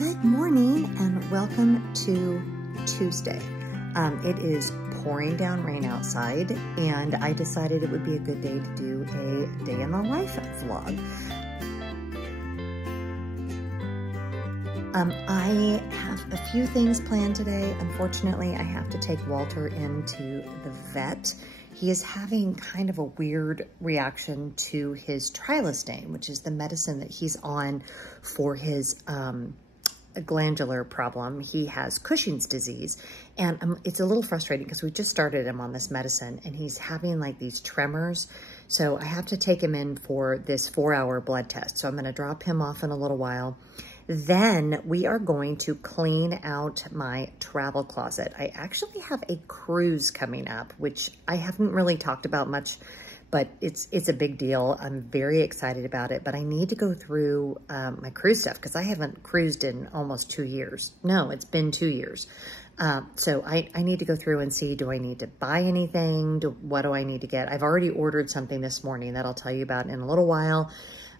Good morning and welcome to Tuesday. It is pouring down rain outside and I decided it would be a good day to do a day in the life vlog. I have a few things planned today. Unfortunately, I have to take Walter into the vet. He is having kind of a weird reaction to his trilostane, which is the medicine that he's on for his glandular problem. He has Cushing's disease, and it's a little frustrating because we just started him on this medicine and he's having like these tremors. So I have to take him in for this 4-hour blood test. So I'm going to drop him off in a little while. Then we are going to clean out my travel closet. I actually have a cruise coming up, which I haven't really talked about much, but it's a big deal. I'm very excited about it, but I need to go through my cruise stuff because I haven't cruised in almost 2 years. No, it's been 2 years. So I need to go through and see, do I need to buy anything? What do I need to get? I've already ordered something this morning that I'll tell you about in a little while.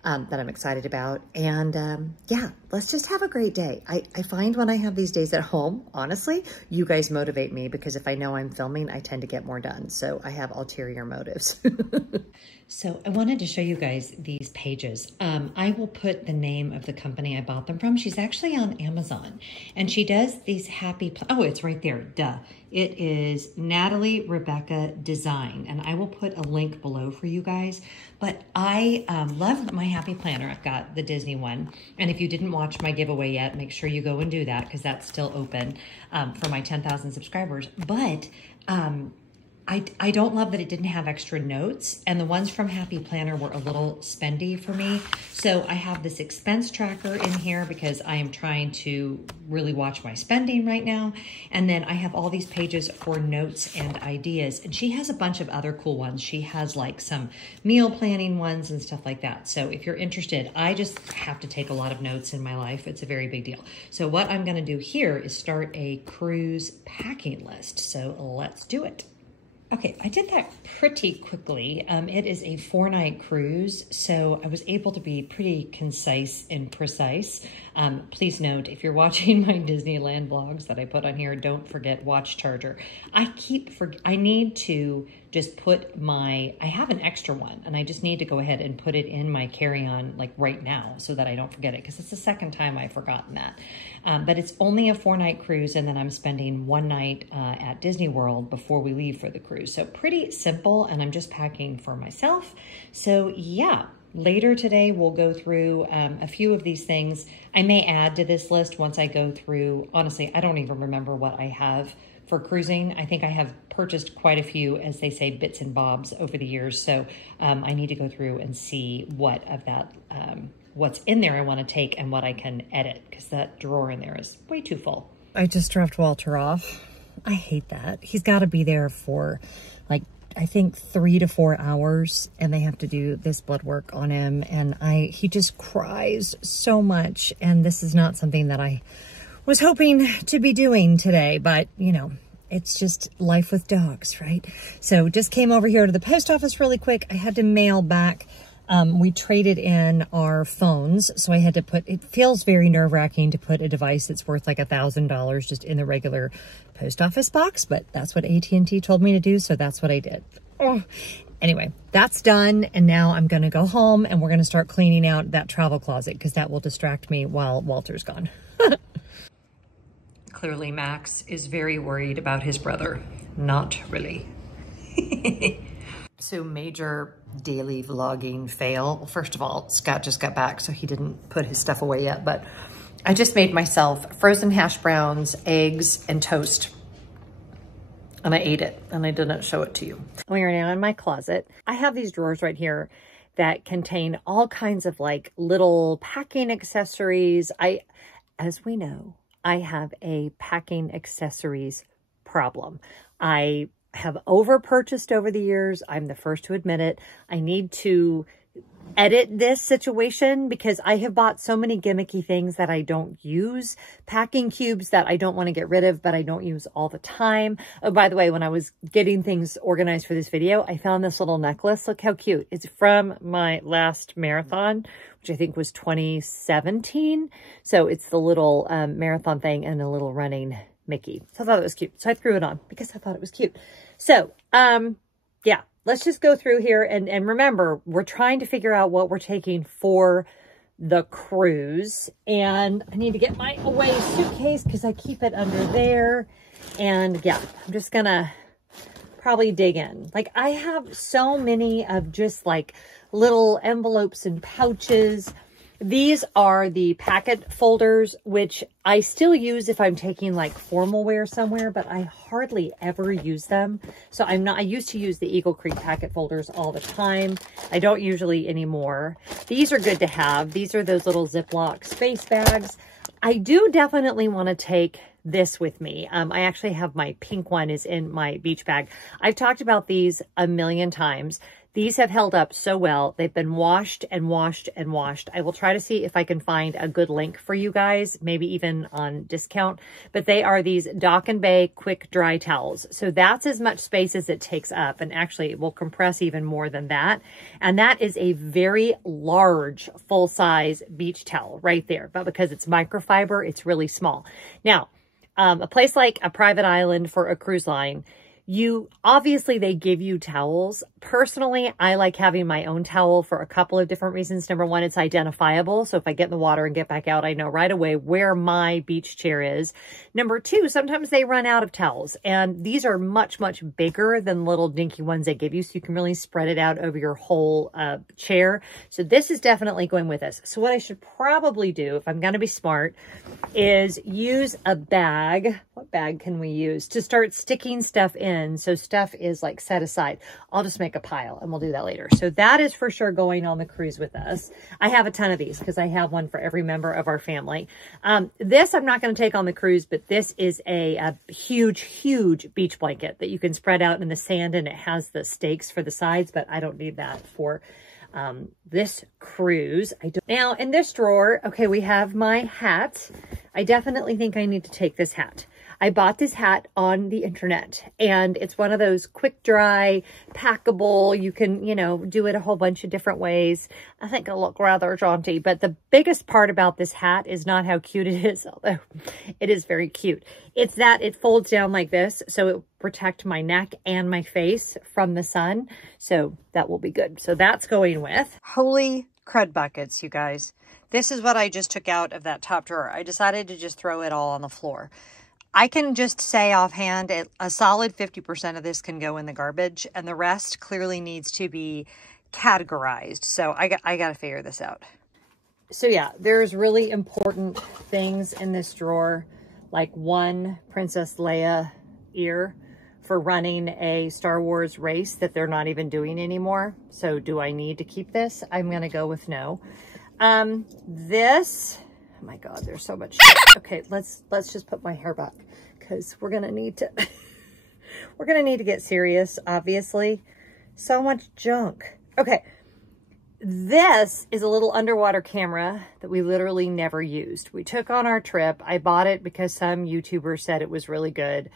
That I'm excited about. And yeah, let's just have a great day. I find when I have these days at home, honestly, you guys motivate me because if I know I'm filming, I tend to get more done. So I have ulterior motives. So I wanted to show you guys these pages. I will put the name of the company I bought them from. She's actually on Amazon and she does these oh, it's right there, duh. It is Natalie Rebecca Design, and I will put a link below for you guys. But I love my Happy Planner. I've got the Disney one. And if you didn't watch my giveaway yet, make sure you go and do that because that's still open for my 10,000 subscribers. But I don't love that it didn't have extra notes, and the ones from Happy Planner were a little spendy for me. So I have this expense tracker in here because I am trying to really watch my spending right now. And then I have all these pages for notes and ideas. And she has a bunch of other cool ones. She has like some meal planning ones and stuff like that. So if you're interested, I just have to take a lot of notes in my life. It's a very big deal. So what I'm gonna do here is start a cruise packing list. So let's do it. Okay, I did that pretty quickly. It is a 4-night cruise, so I was able to be pretty concise and precise. Please note, if you're watching my Disneyland vlogs that I put on here, don't forget watch charger. I need to just put I have an extra one, and I just need to go ahead and put it in my carry-on like right now so that I don't forget it, because it's the second time I've forgotten that. But it's only a 4-night cruise, and then I'm spending 1 night at Disney World before we leave for the cruise. So pretty simple, and I'm just packing for myself. So yeah, later today we'll go through a few of these things. I may add to this list once I go through. Honestly, I don't even remember what I have for cruising. I think I have purchased quite a few, as they say, bits and bobs over the years. So I need to go through and see what of that, what's in there I want to take and what I can edit, because that drawer in there is way too full. I just dropped Walter off. I hate that. He's got to be there for like, I think 3 to 4 hours, and they have to do this blood work on him. And he just cries so much. And this is not something that I was hoping to be doing today, but you know, it's just life with dogs, right? So just came over here to the post office really quick. I had to mail back. We traded in our phones, so I had to it feels very nerve-wracking to put a device that's worth like $1,000 just in the regular post office box, but that's what AT&T told me to do, so that's what I did. Oh. Anyway, that's done, and now I'm gonna go home and we're gonna start cleaning out that travel closet because that will distract me while Walter's gone. Clearly, Max is very worried about his brother. Not really. So major daily vlogging fail. Well, first of all, Scott just got back, so he didn't put his stuff away yet, but I just made myself frozen hash browns, eggs, and toast. And I ate it, and I didn't show it to you. We are now in my closet. I have these drawers right here that contain all kinds of like little packing accessories. As we know, I have a packing accessories problem. I have over purchased over the years. I'm the first to admit it. I need to edit this situation because I have bought so many gimmicky things that I don't use. Packing cubes that I don't want to get rid of, but I don't use all the time. Oh, by the way, when I was getting things organized for this video, I found this little necklace. Look how cute. It's from my last marathon, which I think was 2017. So it's the little marathon thing and a little running Mickey. So I thought it was cute. So I threw it on because I thought it was cute. So, yeah. Let's just go through here and remember, we're trying to figure out what we're taking for the cruise. And I need to get my away suitcase because I keep it under there. And yeah, I'm just gonna probably dig in. Like, I have so many of just like little envelopes and pouches. These are the packet folders, which I still use if I'm taking like formal wear somewhere, but I hardly ever use them. So I used to use the Eagle Creek packet folders all the time. I don't usually anymore. These are good to have. These are those little Ziploc space bags. I do definitely want to take this with me. I actually have my pink one is in my beach bag. I've talked about these a million times. These have held up so well. They've been washed and washed and washed. I will try to see if I can find a good link for you guys, maybe even on discount. But they are these Dock and Bay quick dry towels. So that's as much space as it takes up. And actually it will compress even more than that. And that is a very large full-size beach towel right there. But because it's microfiber, it's really small. Now, a place like a private island for a cruise line, obviously they give you towels. Personally, I like having my own towel for a couple of different reasons. Number one, it's identifiable. So if I get in the water and get back out, I know right away where my beach chair is. Number two, sometimes they run out of towels, and these are much, much bigger than little dinky ones they give you. So you can really spread it out over your whole chair. So this is definitely going with us. So what I should probably do, if I'm going to be smart, is use a bag. What bag can we use to start sticking stuff in? So stuff is like set aside. I'll just make a pile and we'll do that later. So that is for sure going on the cruise with us. I have a ton of these because I have one for every member of our family. This I'm not going to take on the cruise, but this is a huge, huge beach blanket that you can spread out in the sand, and it has the stakes for the sides, but I don't need that for this cruise. Now in this drawer, okay, we have my hat. I definitely think I need to take this hat. I bought this hat on the internet, and it's one of those quick dry, packable. You can, you know, do it a whole bunch of different ways. I think it'll look rather jaunty, but the biggest part about this hat is not how cute it is, although it is very cute. It's that it folds down like this, so it will protect my neck and my face from the sun. So that will be good. So that's going with. Holy crud buckets, you guys. This is what I just took out of that top drawer. I decided to just throw it all on the floor. I can just say offhand, a solid 50% of this can go in the garbage, and the rest clearly needs to be categorized. So I got to figure this out. So yeah, there's really important things in this drawer, like one Princess Leia ear for running a Star Wars race that they're not even doing anymore. So do I need to keep this? I'm going to go with no. This... Oh my God, there's so much shit. Okay, let's just put my hair back because we're gonna need to we're gonna need to get serious, obviously. So much junk. Okay, this is a little underwater camera that we literally never used. We took on our trip. I bought it because some YouTuber said it was really good.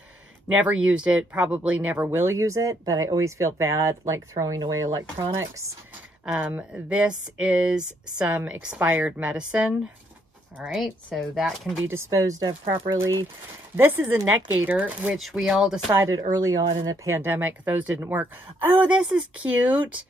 Never used it, probably never will use it, but I always feel bad like throwing away electronics. This is some expired medicine. All right, so that can be disposed of properly. This is a neck gaiter, which we all decided early on in the pandemic, those didn't work. Oh, this is cute.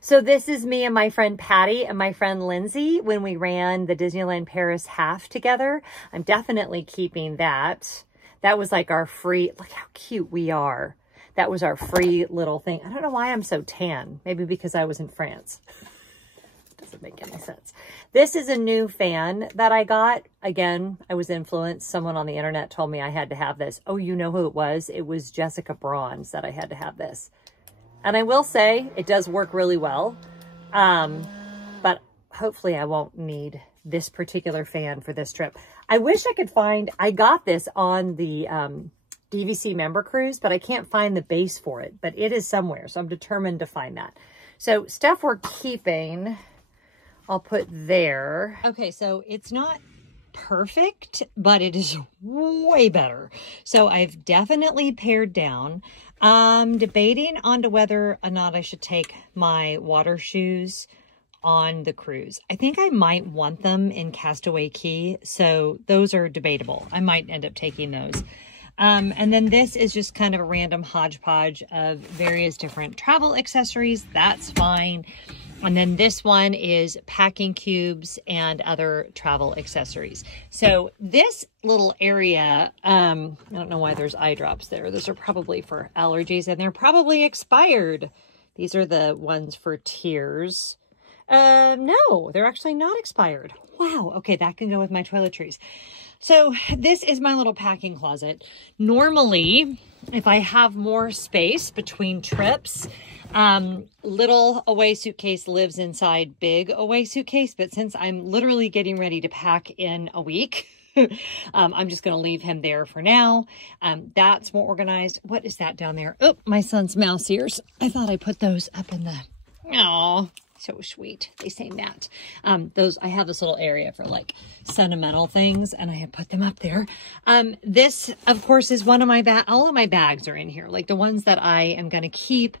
So this is me and my friend Patty and my friend Lindsay when we ran the Disneyland Paris half together. I'm definitely keeping that. That was like our free, look how cute we are. That was our free little thing. I don't know why I'm so tan. Maybe because I was in France. Doesn't make any sense. This is a new fan that I got. Again, I was influenced. Someone on the internet told me I had to have this. Oh, you know who it was? It was Jessica Braun said I had to have this. And I will say it does work really well. But hopefully I won't need this particular fan for this trip. I wish I could find, I got this on the DVC member cruise, but I can't find the base for it, but it is somewhere. So I'm determined to find that. So stuff we're keeping, I'll put there. Okay, so it's not perfect, but it is way better. So I've definitely pared down. I'm debating on to whether or not I should take my water shoes on the cruise. I think I might want them in Castaway Cay, so those are debatable. I might end up taking those. And then this is just kind of a random hodgepodge of various different travel accessories. That's fine. And then this one is packing cubes and other travel accessories. So this little area, I don't know why there's eye drops there. Those are probably for allergies and they're probably expired. These are the ones for tears. No, they're actually not expired. Wow. Okay, that can go with my toiletries. So this is my little packing closet. Normally, if I have more space between trips, little away suitcase lives inside big away suitcase. But since I'm literally getting ready to pack in a week, I'm just going to leave him there for now. That's more organized. What is that down there? Oh, my son's mouse ears. I thought I put those up in the... Oh, so sweet. They say Matt. Those, I have this little area for like sentimental things and I have put them up there. This of course is one of my all of my bags are in here, like the ones that I am going to keep.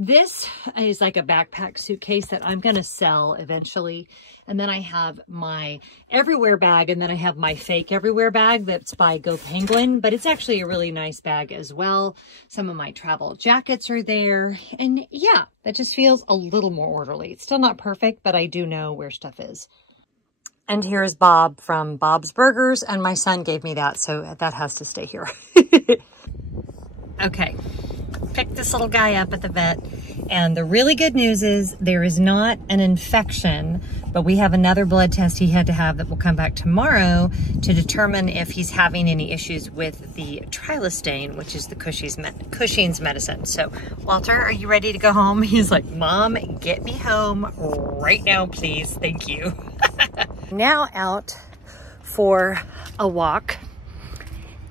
This is like a backpack suitcase that I'm going to sell eventually. And then I have my everywhere bag, and then I have my fake everywhere bag that's by Go Penguin, but it's actually a really nice bag as well. Some of my travel jackets are there. And yeah, that just feels a little more orderly. It's still not perfect, but I do know where stuff is. And here's Bob from Bob's Burgers, and my son gave me that, so that has to stay here. Okay, picked this little guy up at the vet, and the really good news is there is not an infection, but we have another blood test he had to have that will come back tomorrow to determine if he's having any issues with the trilostane, which is the Cushing's medicine. So, Walter, are you ready to go home? He's like, Mom, get me home right now, please. Thank you. Now out for a walk.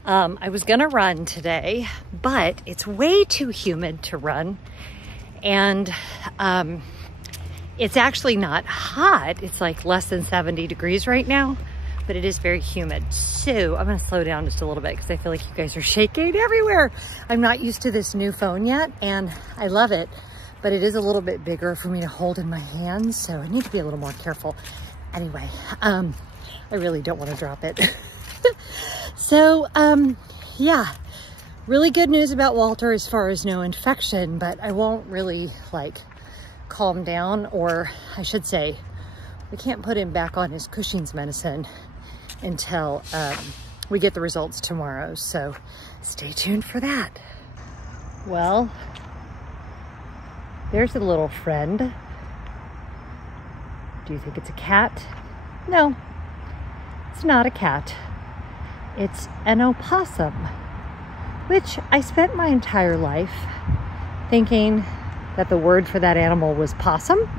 I was gonna run today, but it's way too humid to run. And it's actually not hot. It's like less than 70 degrees right now, but it is very humid. So I'm gonna slow down just a little bit because I feel like you guys are shaking everywhere. I'm not used to this new phone yet, and I love it, but it is a little bit bigger for me to hold in my hands, so I need to be a little more careful. Anyway, I really don't want to drop it. So, yeah, really good news about Walter as far as no infection, but I won't really like calm down, or I should say, we can't put him back on his Cushing's medicine until we get the results tomorrow. So stay tuned for that. Well, there's a little friend. Do you think it's a cat? No, it's not a cat. It's an opossum, which I spent my entire life thinking that the word for that animal was possum,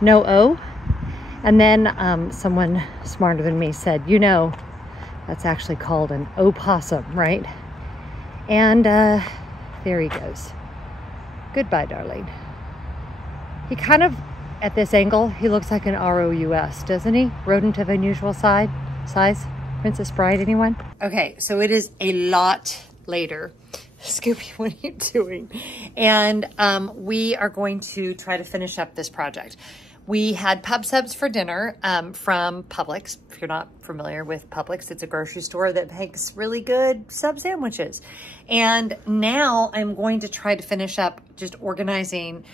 no O. And then someone smarter than me said, you know, that's actually called an opossum, right? And there he goes. Goodbye, darling. He kind of, at this angle, he looks like an ROUS, doesn't he? Rodent of unusual size? Princess Bride, anyone? Okay, so it is a lot later. Scooby, what are you doing? And we are going to try to finish up this project. We had pub subs for dinner from Publix. If you're not familiar with Publix, it's a grocery store that makes really good sub sandwiches. And now I'm going to try to finish up just organizing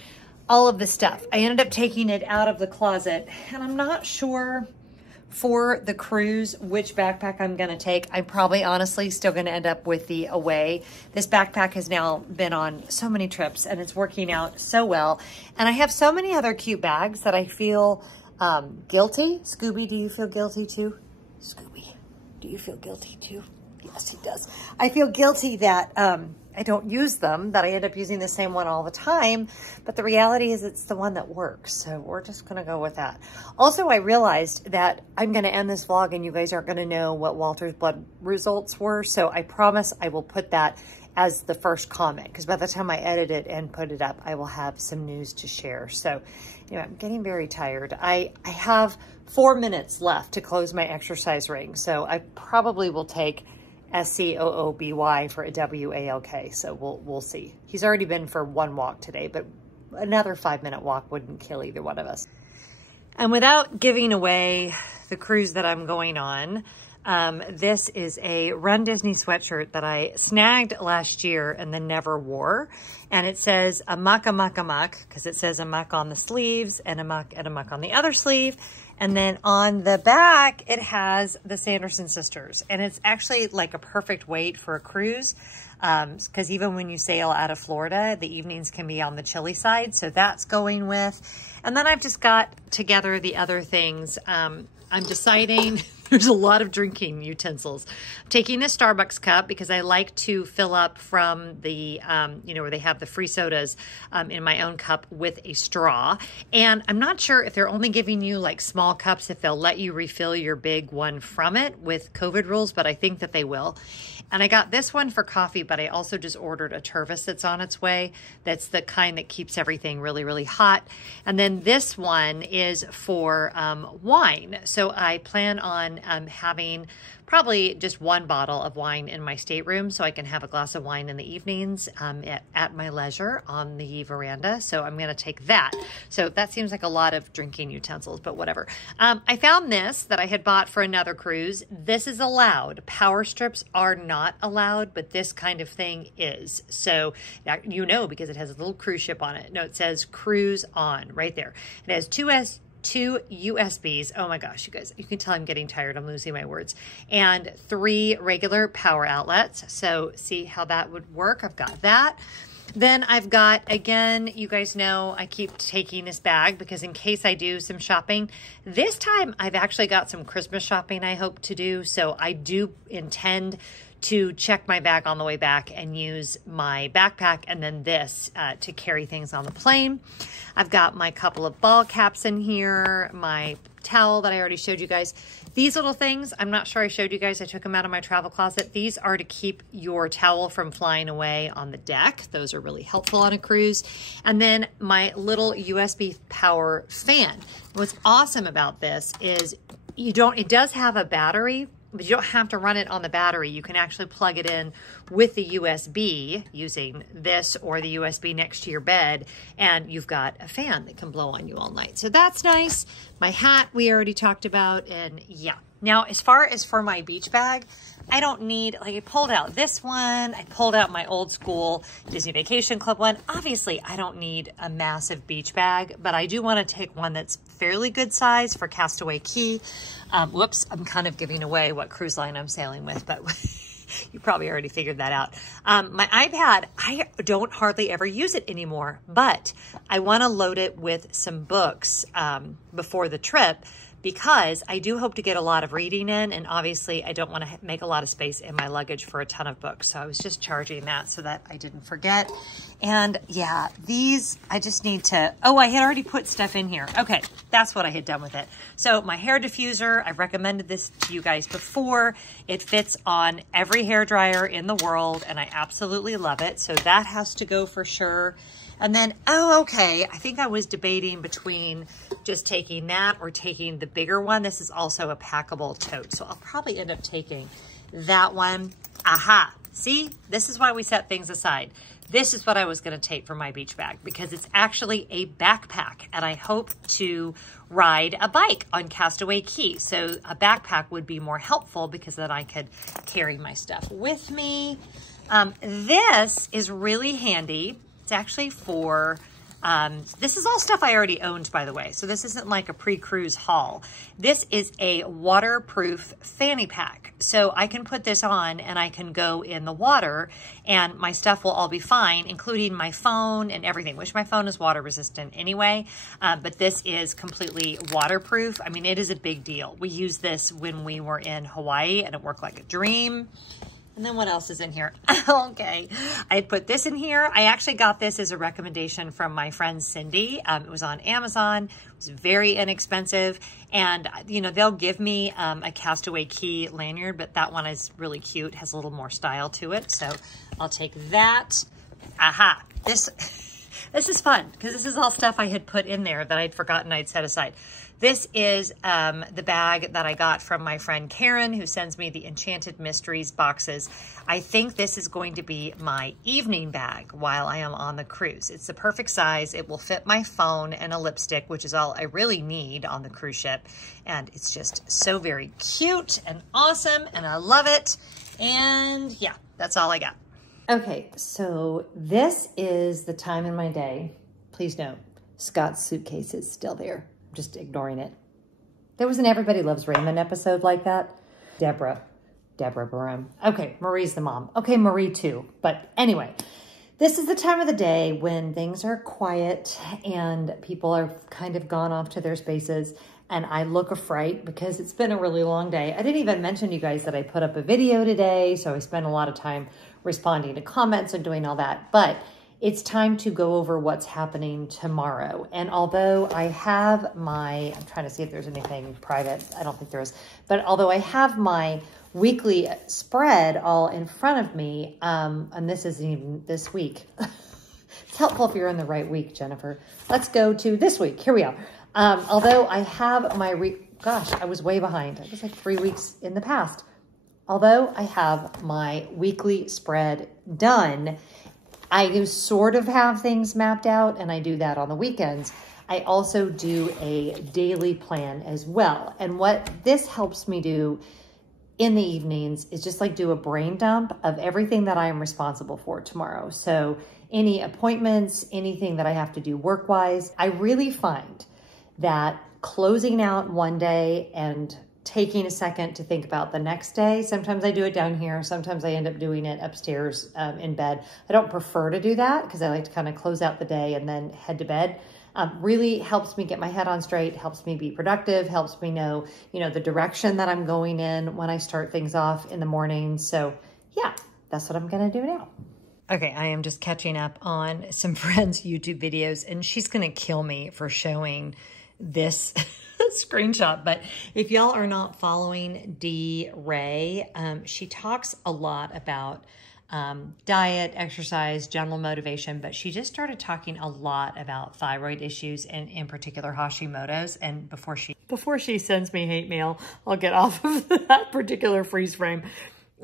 all of the stuff. I ended up taking it out of the closet, and I'm not sure for the cruise which backpack I'm gonna take. I'm probably honestly still gonna end up with the Away. This backpack has now been on so many trips and it's working out so well. And I have so many other cute bags that I feel guilty. Scooby, do you feel guilty too? Scooby, do you feel guilty too? Yes, he does. I feel guilty that I don't use them, that I end up using the same one all the time, but the reality is it's the one that works, so we're just gonna go with that. Also, I realized that I'm gonna end this vlog and you guys aren't gonna know what Walter's blood results were, so I promise I will put that as the first comment, because by the time I edit it and put it up, I will have some news to share. So anyway, I'm getting very tired. I have 4 minutes left to close my exercise ring. So I probably will take SCOOBY for a WALK. So we'll see. He's already been for one walk today, but another 5-minute walk wouldn't kill either one of us. And without giving away the cruise that I'm going on, this is a Run Disney sweatshirt that I snagged last year and then never wore. And it says amuck, amuck, amuck, because it says amuck on the sleeves and amuck on the other sleeve. And then on the back, it has the Sanderson sisters. And it's actually like a perfect weight for a cruise. Because even when you sail out of Florida, the evenings can be on the chilly side. So that's going with. And then I've just got together the other things. I'm deciding, there's a lot of drinking utensils. I'm taking a Starbucks cup because I like to fill up from the, where they have the free sodas in my own cup with a straw. And I'm not sure if they're only giving you like small cups, if they'll let you refill your big one from it with COVID rules, but I think that they will. And I got this one for coffee, but I also just ordered a Tervis that's on its way. That's the kind that keeps everything really, really hot. And then this one is for wine. So I plan on having probably just one bottle of wine in my stateroom so I can have a glass of wine in the evenings at my leisure on the veranda. So I'm going to take that. So that seems like a lot of drinking utensils, but whatever. I found this that I had bought for another cruise. This is allowed. Power strips are not allowed, but this kind of thing is. So you know, because it has a little cruise ship on it. No, it says cruise on right there. It has two USBs. Oh my gosh, you guys, you can tell I'm getting tired. I'm losing my words. And 3 regular power outlets. So see how that would work. I've got that. Then I've got, again, you guys know I keep taking this bag because in case I do some shopping, this time I've actually got some Christmas shopping I hope to do. So I do intend to check my bag on the way back and use my backpack and then this to carry things on the plane. I've got my couple of ball caps in here, my towel that I already showed you guys. These little things, I'm not sure I showed you guys. I took them out of my travel closet. These are to keep your towel from flying away on the deck. Those are really helpful on a cruise. And then my little USB power fan. What's awesome about this is it does have a battery, but you don't have to run it on the battery. You can actually plug it in with the USB using this or the USB next to your bed, and you've got a fan that can blow on you all night. So that's nice. My hat we already talked about, and yeah. Now, as far as for my beach bag, I don't need, like I pulled out this one, I pulled out my old school Disney Vacation Club one. Obviously, I don't need a massive beach bag, but I do want to take one that's fairly good size for Castaway Cay. Whoops, I'm kind of giving away what cruise line I'm sailing with, but you probably already figured that out. My iPad, I don't hardly ever use it anymore, but I want to load it with some books before the trip, because I do hope to get a lot of reading in, and obviously I don't want to make a lot of space in my luggage for a ton of books. So I was just charging that so that I didn't forget. And yeah, these, I just need to, oh, I had already put stuff in here. Okay, that's what I had done with it. So my hair diffuser, I've recommended this to you guys before. It fits on every hair dryer in the world, and I absolutely love it. So that has to go for sure. And then, oh, okay, I think I was debating between just taking that or taking the bigger one. This is also a packable tote, so I'll probably end up taking that one. Aha, see, this is why we set things aside. This is what I was gonna take for my beach bag because it's actually a backpack, and I hope to ride a bike on Castaway Cay. So a backpack would be more helpful because then I could carry my stuff with me. This is really handy. It's actually for, this is all stuff I already owned, by the way. So this isn't like a pre-cruise haul. This is a waterproof fanny pack. So I can put this on and I can go in the water and my stuff will all be fine, including my phone and everything, which my phone is water resistant anyway. But this is completely waterproof. I mean, it is a big deal. We used this when we were in Hawaii and it worked like a dream. And then what else is in here? Okay, I put this in here. I actually got this as a recommendation from my friend Cindy. It was on Amazon. It was very inexpensive. And, you know, they'll give me a Castaway Key lanyard, but that one is really cute, has a little more style to it. So I'll take that. Aha, this is fun because this is all stuff I had put in there that I'd forgotten I'd set aside. This is the bag that I got from my friend Karen, who sends me the Enchanted Mysteries boxes. I think this is going to be my evening bag while I am on the cruise. It's the perfect size. It will fit my phone and a lipstick, which is all I really need on the cruise ship. And it's just so very cute and awesome, and I love it. And yeah, that's all I got. Okay, so this is the time in my day. Please note, Scott's suitcase is still there. I'm just ignoring it. There was an Everybody Loves Raymond episode like that. Deborah Barone. Okay, Marie's the mom. Okay, Marie too. But anyway, this is the time of the day when things are quiet and people are kind of gone off to their spaces. And I look a fright because it's been a really long day. I didn't even mention to you guys that I put up a video today. So I spent a lot of time responding to comments and doing all that. But it's time to go over what's happening tomorrow. And although I have my, I'm trying to see if there's anything private. I don't think there is. But although I have my weekly spread all in front of me, and this isn't even this week. It's helpful if you're in the right week, Jennifer. Let's go to this week. Here we are. Although I have my, gosh, I was way behind. It was like 3 weeks in the past. Although I have my weekly spread done, I do sort of have things mapped out, and I do that on the weekends. I also do a daily plan as well. And what this helps me do in the evenings is just like do a brain dump of everything that I am responsible for tomorrow. So any appointments, anything that I have to do work-wise, I really find that closing out one day and taking a second to think about the next day. Sometimes I do it down here. Sometimes I end up doing it upstairs in bed. I don't prefer to do that because I like to kind of close out the day and then head to bed. Really helps me get my head on straight, helps me be productive, helps me know, the direction that I'm going in when I start things off in the morning. So yeah, that's what I'm going to do now. Okay, I am just catching up on some friends' YouTube videos, and she's going to kill me for showing this screenshot. But if y'all are not following Dee Ray, she talks a lot about diet, exercise, general motivation, but she just started talking a lot about thyroid issues and in particular Hashimoto's. And before she sends me hate mail, I'll get off of that particular freeze frame.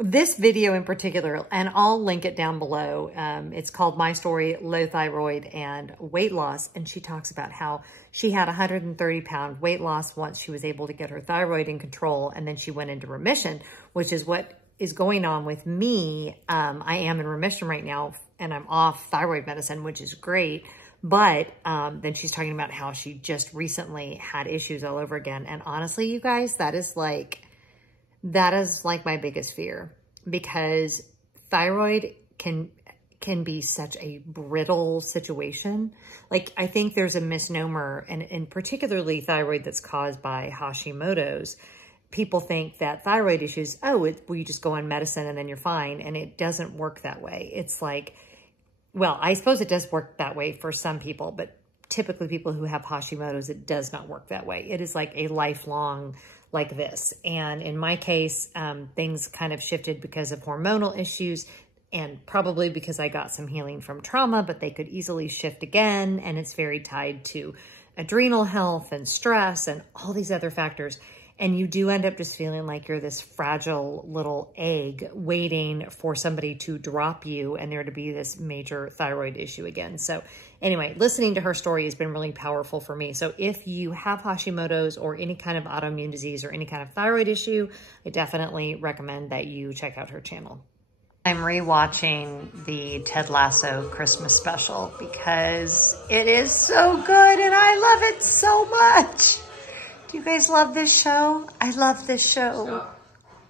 This video in particular, and I'll link it down below. It's called My Story, Low Thyroid and Weight Loss. And she talks about how she had 130-pound weight loss once she was able to get her thyroid in control. And then she went into remission, which is what is going on with me. I am in remission right now and I'm off thyroid medicine, which is great. But then she's talking about how she just recently had issues all over again. And honestly, you guys, that is like my biggest fear, because thyroid can be such a brittle situation. Like, I think there's a misnomer, and particularly thyroid that's caused by Hashimoto's. People think that thyroid issues, you just go on medicine and then you're fine. And it doesn't work that way. It's like, well, I suppose it does work that way for some people, but typically people who have Hashimoto's, it does not work that way. It is like a lifelong like this. And in my case, things kind of shifted because of hormonal issues and probably because I got some healing from trauma, but they could easily shift again. And it's very tied to adrenal health and stress and all these other factors. And you do end up just feeling like you're this fragile little egg waiting for somebody to drop you and there to be this major thyroid issue again. So anyway, listening to her story has been really powerful for me. So if you have Hashimoto's or any kind of autoimmune disease or any kind of thyroid issue, I definitely recommend that you check out her channel. I'm rewatching the Ted Lasso Christmas special because it is so good and I love it so much. Do you guys love this show? I love this show.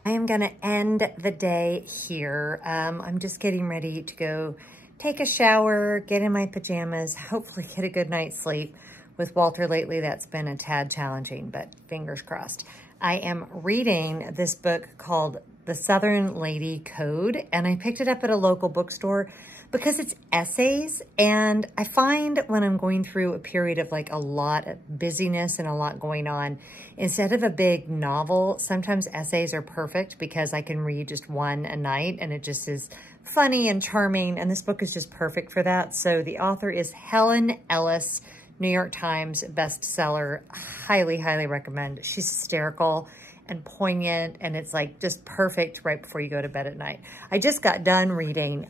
I am going to end the day here. I'm just getting ready to go take a shower, get in my pajamas, hopefully get a good night's sleep. With Walter lately, that's been a tad challenging, but fingers crossed. I am reading this book called The Southern Lady Code, and I picked it up at a local bookstore because it's essays, and I find when I'm going through a period of like a lot of busyness and a lot going on, instead of a big novel, sometimes essays are perfect because I can read just one a night and it just is funny and charming, and this book is just perfect for that. So the author is Helen Ellis, New York Times bestseller. Highly, highly recommend. She's hysterical and poignant, and it's like just perfect right before you go to bed at night. I just got done reading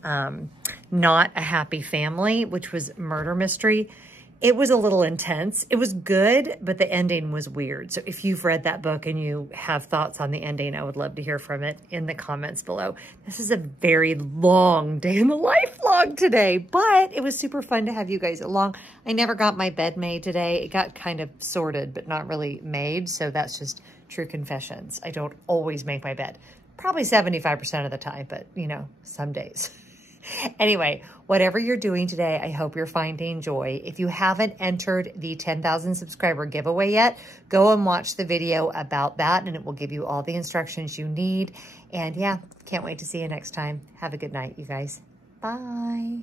Not a Happy Family, which was murder mystery. It was a little intense. It was good, but the ending was weird. So if you've read that book and you have thoughts on the ending, I would love to hear from it in the comments below. This is a very long day in the life vlog today, but it was super fun to have you guys along. I never got my bed made today. It got kind of sorted, but not really made. So that's just true confessions. I don't always make my bed. Probably 75% of the time, but you know, some days. Anyway, whatever you're doing today, I hope you're finding joy. If you haven't entered the 10,000 subscriber giveaway yet, go and watch the video about that, and it will give you all the instructions you need. And yeah, can't wait to see you next time. Have a good night, you guys. Bye.